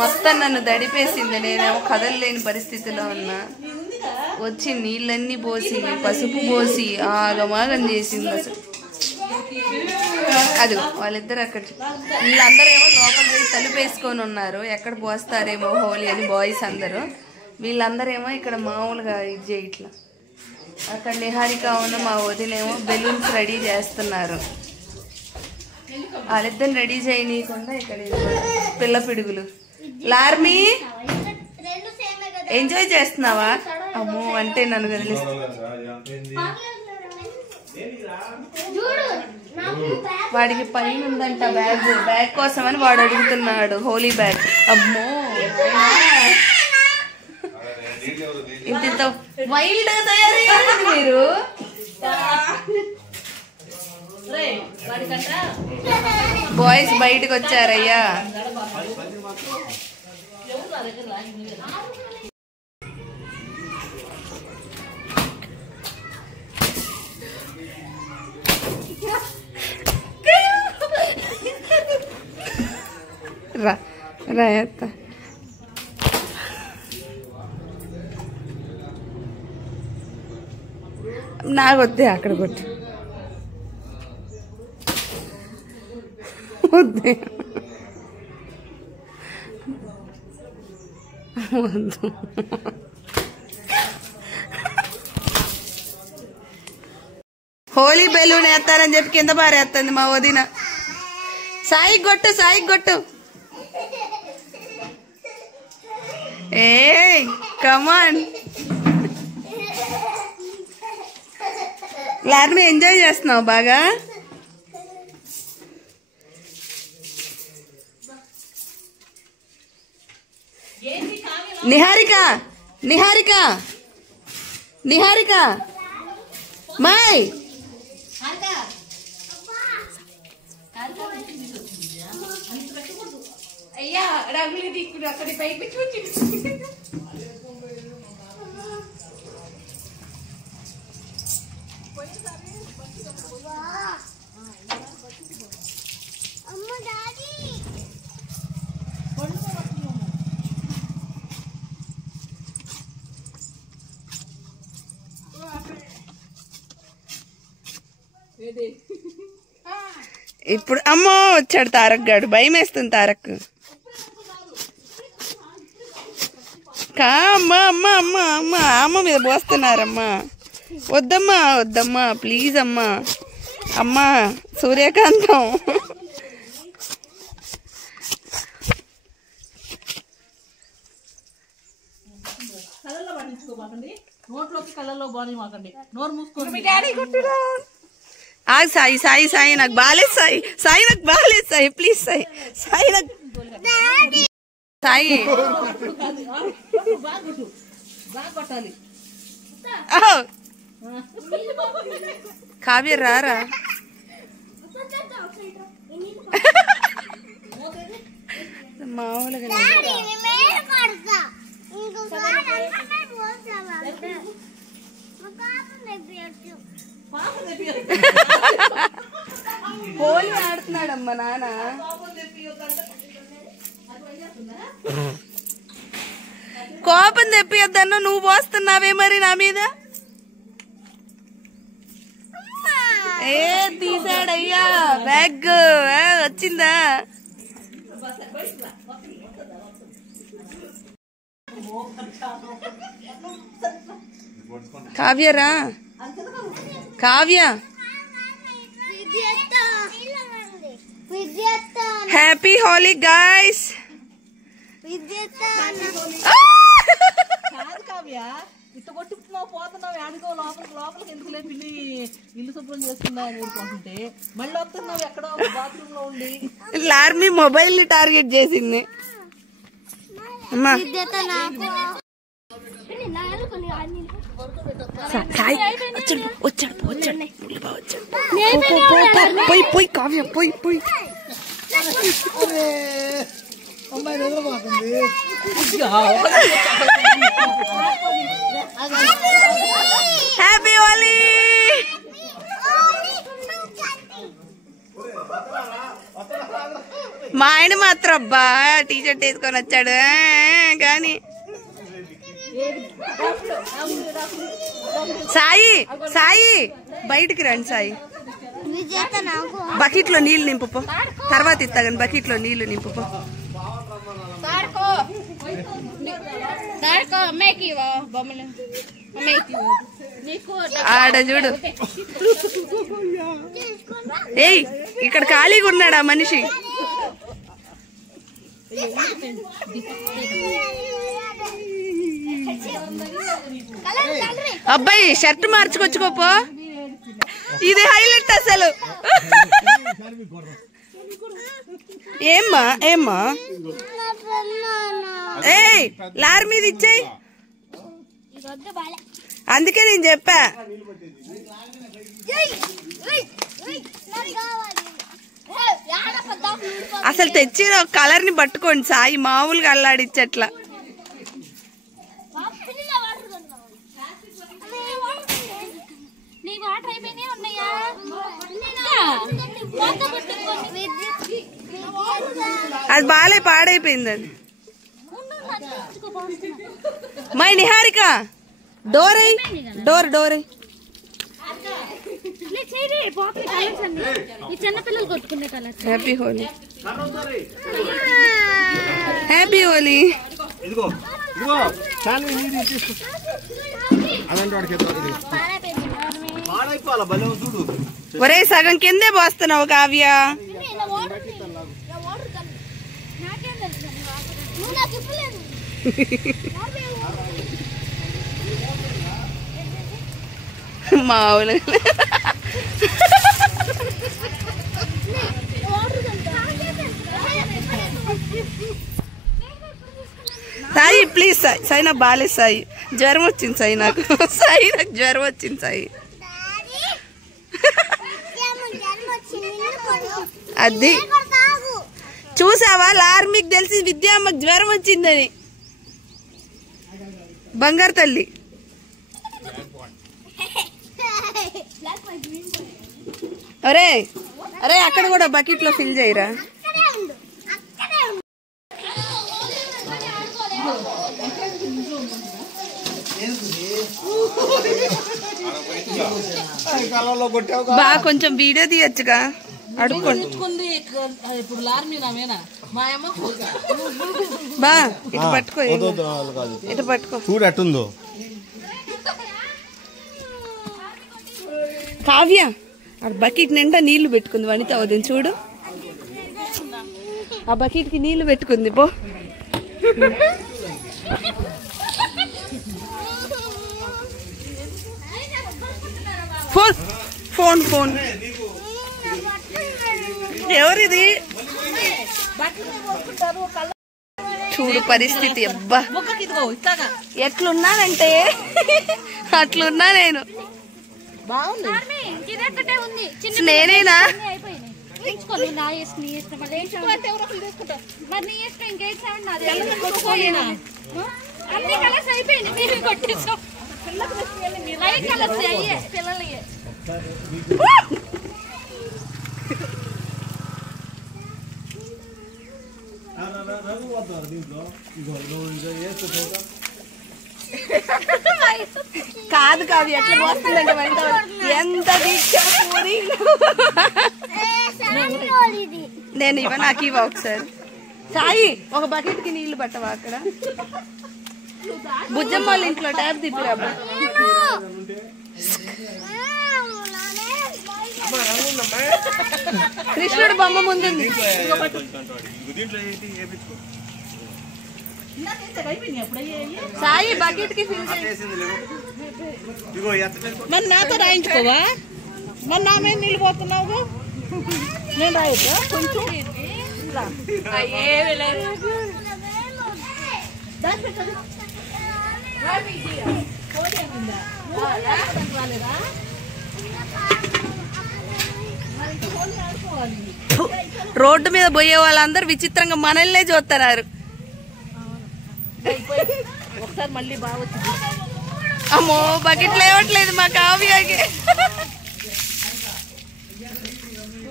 మొత్తం నన్ను దడిపేసింది. నేనేమో కదలలేని పరిస్థితిలో ఉన్నా. వచ్చి నీళ్ళన్నీ పోసి పసుపు పోసి ఆగమాగం చేసింది అసలు. అది వాళ్ళిద్దరు అక్కడ, వీళ్ళందరూ ఏమో లోపల పోయి తలుపేసుకొని ఉన్నారు, ఎక్కడ పోస్తారేమో హోలీ అని బాయ్స్ అందరూ. వీళ్ళందరేమో ఇక్కడ మామూలుగా ఇది చేయట్లా. అక్కడ నిహారిక ఉన్న మా వదినేమో బెలూన్స్ రెడీ చేస్తున్నారు. వాళ్ళిద్దరిని రెడీ చేయనీయకుండా ఇక్కడ పిల్ల పిడుగులు. లార్మీ ఎంజాయ్ చేస్తున్నావా? అమ్మో అంటే నన్ను వదిలేస్తా. వాడికి పైన ఉందంట బ్యాగ్, బ్యాగ్ కోసం అని వాడు అడుగుతున్నాడు హోలీ బ్యాగ్. అమ్మో ఇంత వైల్డ్ గా తయారయ్యారు మీరు. బాయ్స్ బయటకు వచ్చారయ్యా. రా రాయత్త నాకొద్దే అక్కడ కొట్టి వద్దే వద్దు. హోలీ బెలూన్ వేస్తారని చెప్పి కింద పారేస్తుంది మా వదిన. సాయి కొట్టు, సాయి కొట్టు. ఏ కమాన్ లార్మీ, ఎంజాయ్ చేస్తున్నావు బాగా. నిహారిక నిహారిక నిహారిక మై అయ్యా రంగులు దిక్కుడు అక్కడ పైకి చూచి. ఇప్పుడు అమ్మో వచ్చాడు తారక్ గాడు. భయం వేస్తుంది తారక్. అమ్మా అమ్మ అమ్మ అమ్మ అమ్మ మీద పోస్తున్నారమ్మా. వద్దమ్మా వద్దమ్మా ప్లీజ్ అమ్మా. అమ్మా సూర్యకాంతం సాయి సాయి సాయి నాకు బాలేదు సాయి, సాయి నాకు బాలేదు సాయి, ప్లీజ్ సాయి, సాయి నాకు సాయి. కావ్య రారా. మామూలుగా హోలీ ఆడుతున్నాడమ్మా నాన్న. కోపం తెప్పియద్దన్నా నువ్వు పోస్తున్నావే మరి నా మీద. ఏ తీసాడయ్యా బ్యాగ్ వచ్చిందా. కావ్యరా కావ్య. Happy Holi guys. కావ్య ఇట్ట కొట్టుకున్నావు పోతున్నావు ఆడుకో లోపలికి ఎందుకులే పిల్లి ఇల్లు శుభ్రం చేస్తుందా అని అనుకుంటుంటే మళ్ళీ వస్తున్నావు ఎక్కడో బాత్రూమ్ లో ఉండి. లార్మీ మొబైల్ ని టార్గెట్ చేసింది. అమ్మా సాయి వచ్చాడు వచ్చాడు వచ్చాడు పోయి పోయి కావ్య పోయి పోయి. హ్యాపీ హోలీ. మా ఆయన మాత్రం అబ్బా టీషర్ట్ వేసుకొని వచ్చాడు కానీ సాయి సాయి బయటికి రండి సాయి. బకెట్ లో నీళ్లు నింపు, తర్వాత ఇస్తా కానీ బకెట్ లో నీళ్లు నింపు. ఆడ చూడు. ఏయ్ ఇక్కడ ఖాళీగా ఉన్నాడా మనిషి? అబ్బాయి షర్ట్ మార్చుకొచ్చుకోపో, ఇది హైలైట్ అసలు. ఏమ్మా ఏమ్మా ఏయ్ లారీ మీద ఇచ్చేయి, అందుకే నేను చెప్పా. అసలు తెచ్చిన కలర్ ని పట్టుకోండి సాయి, మామూలుగా అల్లాడిచ్చట్లా. అది బాలే పాడైపోయింది అది. మై నిహారిక డోర్ అయ్యి డోర్ డోర్ అయ్యి. Happy Holi, happy Holi. ఒరే సగం కిందే పోస్తున్నావు కావ్య. మామూలు సాయి ప్లీజ్ సాయి, సాయి నాకు బాలేదు సాయి, జ్వరం వచ్చింది సాయి నాకు, సాయి నాకు జ్వరం వచ్చింది సాయి. అది చూసావా లార్, మీకు తెలిసి విద్యా అమ్మకి జ్వరం వచ్చిందని. బంగారు తల్లి. అరే అరే అక్కడ కూడా బకెట్ లో ఫిల్ చేయరా. బా కొంచెం వీడియో తీయచ్చుగా, అడుక్కోండి. బా ఇటు పట్టుకో, ఇటు పట్టుకో. చూడు ఎట్టుందో కావ్య, ఆ బకెట్ నిండా నీళ్లు పెట్టుకుంది వనిత వదిన చూడు, ఆ బకెట్ కి నీళ్లు పెట్టుకుంది. పో ఫోన్ ఫోన్ ఫోన్ ఎవరిది చూడు పరిస్థితి. అబ్బా ఎట్లున్నానంటే అట్లున్నా నేను. నేనేనా కాదు కాదు ఎట్లా పోస్తుందంటే ఎంత దీక్ష పూరి. నేను ఇవ్వ, నాకు ఇవ్వ ఒకసారి. సాయి ఒక బకెట్ కి నీళ్లు పట్టవా అక్కడ? బుజ్జమ్మ వాళ్ళ ఇంట్లో ట్యాప్ తిప్పిరా. కృష్ణుడు బొమ్మ ముందుంది. సాయి బకెట్ కి ఫిల్ మరి నాతో రాయించుకోవా? మరి నా మీద నీళ్ళు పోతున్నావు, నేను రాయొద్దా కొంచెం? రోడ్డు మీద పోయే వాళ్ళందరూ విచిత్రంగా మనల్నే చూస్తున్నారు. ఒకసారి మళ్ళీ బాగా వచ్చింది. అమ్మో బకెట్ లేవట్లేదు మా కావ్యకి.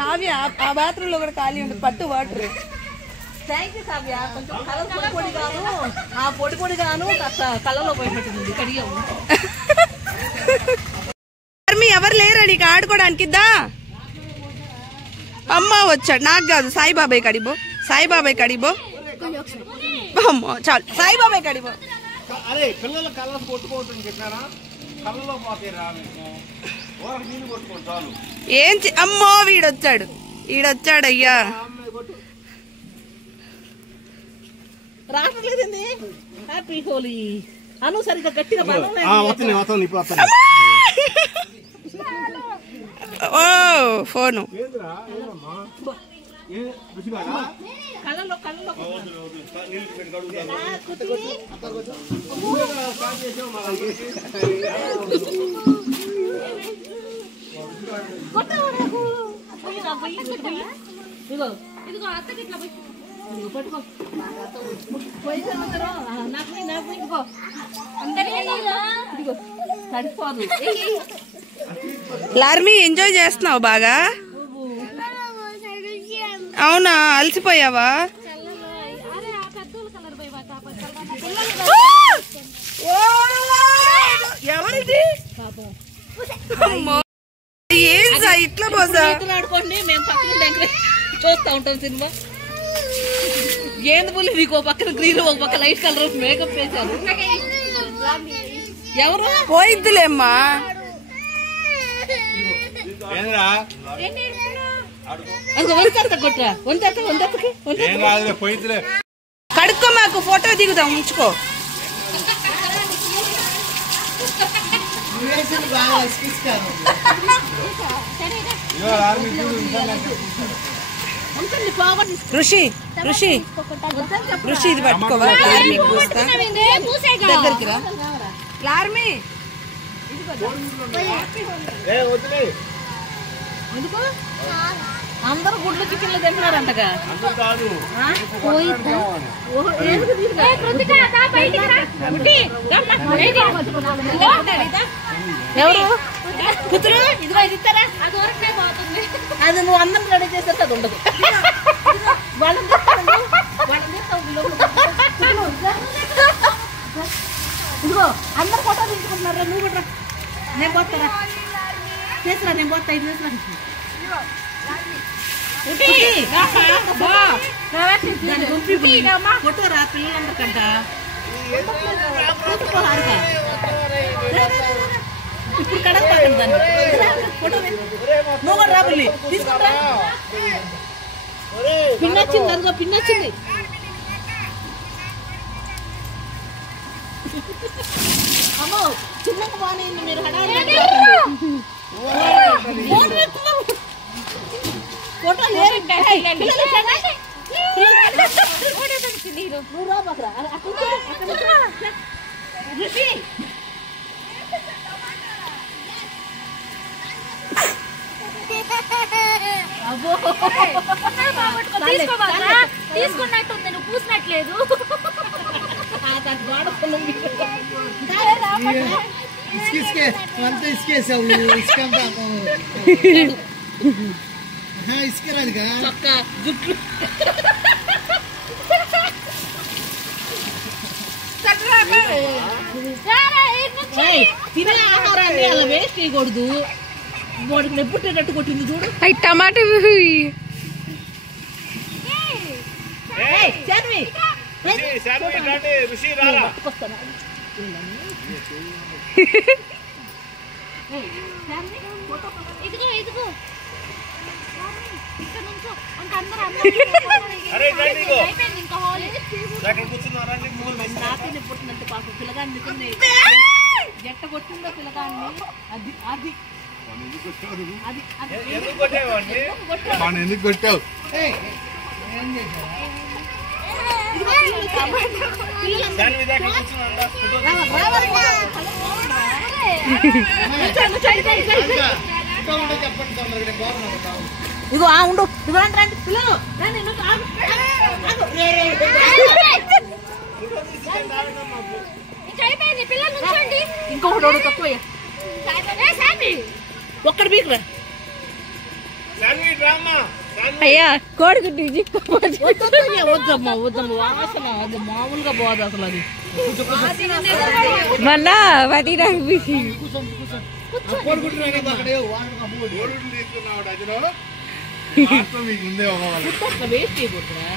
కావ్య ఆ బాత్రూమ్ లో కూడా ఖాళీ ఉంటుంది, పట్టు వాటర్. Thank you Kavya. కొంచెం కలర్ పొడి గాను ఆ పొడి గాను కాస్త కళ్ళలో పోయినట్టుంది కడిగాము. ఎవరు లేరా నీకు ఆడుకోవడానికి? దా అమ్మ వచ్చాడు. నాకు కాదు, సాయిబాబాయ్ కడిబో, సాయిబాబాయ్ కడిబో. అమ్మో చాలు, సాయిబాబాయ్ కడిబో. అరే పిల్లలు కళ్ళ కొట్టుకోవటం చెప్పారా? కళ్ళలో పోతే నీళ్ళు కొట్టుకోండి చాలు. ఏం అమ్మో వీడొచ్చాడు, ఈడొచ్చాడు అయ్యా. రావట్లేదండి. హ్యాపీ హోలీ అను. సరిగ్గా గట్టిగా ఓ ఫోను కళ్ళలో ఇదిగో అత్తకి ఇట్లా పట్టుకో. తడిపోదు. లార్మీ ఎంజాయ్ చేస్తున్నావు బాగా? అవునా, అలసిపోయావా? ఎవరిది ఏం ఇట్లా పోసా? ఆడుకోండి, మేము పక్కన చూస్తా ఉంటాం సినిమా. ఏంది పులి నీకు పక్కన గ్రీన్, ఒక పక్క లైట్ కలర్ మేకప్ వేశారు. ఎవరు పోయిద్దులేమ్మా. కడుక్కో, మాకు ఫోటో దిగుదాం, ఉంచుకో. ఋషి ఋషి ఋషి ఇది పట్టుకోవా? దగ్గరికి రా లార్మీ. అందరూ గుడ్లు చికెన్లు తింటున్నారంటగా. ఎవరు కూతురు? ఇదిగో ఇది ఇస్తారా? అది నువ్వు అందరం రెడీ చేసేస్తే అది ఉండదు. ఇదిగో అందరు ఫోటో తీసుకుంటున్నారా? నువ్వు కూడా నేను పోతారా? చేసిరా, నేను పోతా. ఇది చేసిరా. ఫోటో రా పిల్లలందరికంట. ఇప్పుడు కడగండి దాన్ని. ఫోటో నువ్వు కూడా రా పుల్లి, తీసుకుంటా. పిన్నొచ్చింది, అదిగో పిన్నొచ్చింది. అమ్మో చిన్నగా బాగానే మీరు హడాలి. ఫోటో లేరు. నువ్వు రా బాగా. తీసుకున్నట్టుంది, నువ్వు పూసినట్లేదు. తినే ఆహారాన్ని అలా వేస్ట్ చేయకూడదు. వాడికి నెప్పుట్టేటట్టు కొట్టింది చూడు. టమాటా ఇదిగో ఇదిగో ఇక్కడ నుంచో అంటే అందరూ అయిపోయింది ఇంకా హోలీ. నాకే నెప్పుట్టినంత పాపం పిల్లగాన్ని జట్ట కొట్టిందో పిల్లగాన్ని. అది అది ఎందుకు కొట్టావు? ఇగో ఉండు, రండి రండి పిల్లలు రండి. ఇంకొకటి తక్కువ ఒక్కడి బీక్ రా. అయ్యా కోడిగుడ్డు వద్దమ్మా వాసన అది మామూలుగా పోదు అసలు అది మొన్న వది నాకు వేస్ట్ చేయకూడదురా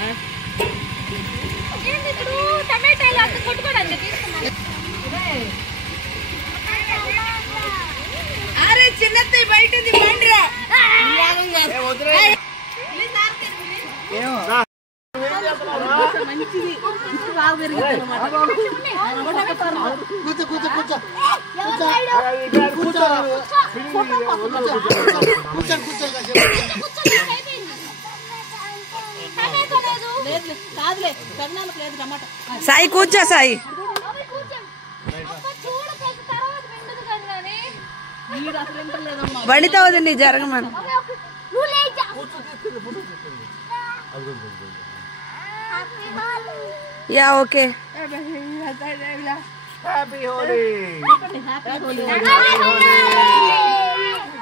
టమాటాలు అంత కొట్టుకోవడానికి తీసుకున్నాను. అరే చిన్నది బయట పండిరా మంచిది ఇటు బాగా పెరిగింది లేదు కాదులే కర్ణాలకు లేదు టమాటా సాయి కూర్చో సాయి వీడు అసలు వింటలేదమ్మా బండితో వద్దండి జరగమని yeah okay happy Holi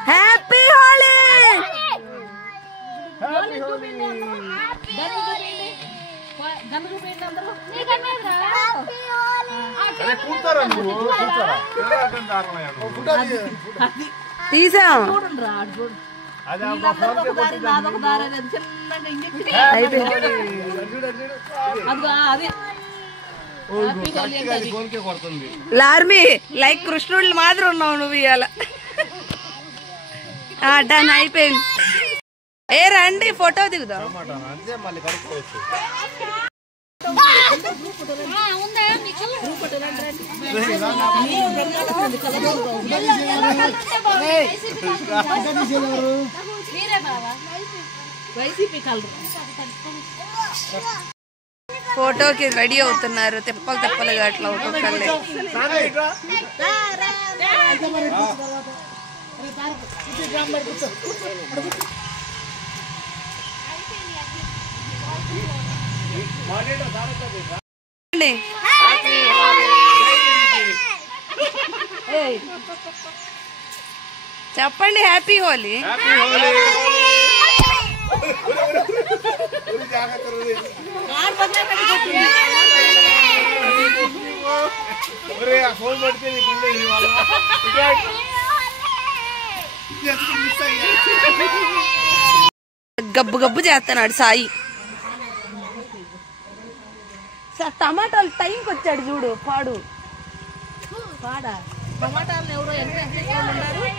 happy Holi అరే కూర్చోరా నువ్వు కూర్చోరా తీసాం చూడండి రా చూడు అదే వీళ్ళందరూ ఒక దారి నాదొక దారి అనేది చిన్నగా ఇంజెక్షన్ అదిగో అది హ్యాపీ హోలీ అంటే అది గోల్కే కొడుతుంది లార్మి లైక్ కృష్ణుడు మాత్రం ఉన్నావు నువ్వు ఇవాళ డన్ అయిపోయింది ఏ రండి ఫోటో దిగుదాం అంతే మళ్ళీ కలుపుకోవచ్చు ఉందా మీకు మీరే బావా వైసీపీ కలర్ ఫోటోకి రెడీ అవుతున్నారు తెప్పలు తెప్పలుగా అట్లా ఒక్కొక్కళ్ళే అండి. చెప్పండి happy Holi happy Holi phone పడితే గబ్బు గబ్బు చేస్తున్నాడు సాయి సార్ టమాటాలు టైంకి వచ్చాడు చూడు పాడు పాడా టమాటాలను ఎవరో ఎంత ఉన్నారు